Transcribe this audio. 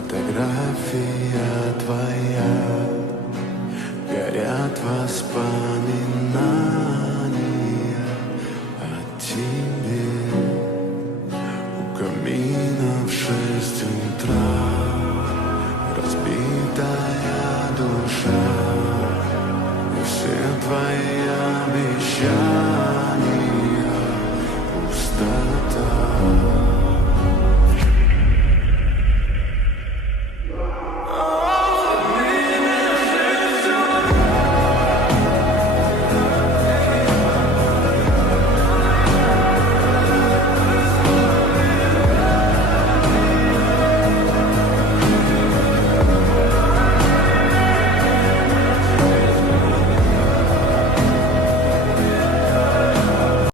Фотография твоя, горят воспоминания о тебе. У камина в 6 утра разбитая душа, и все твои обещания пустота.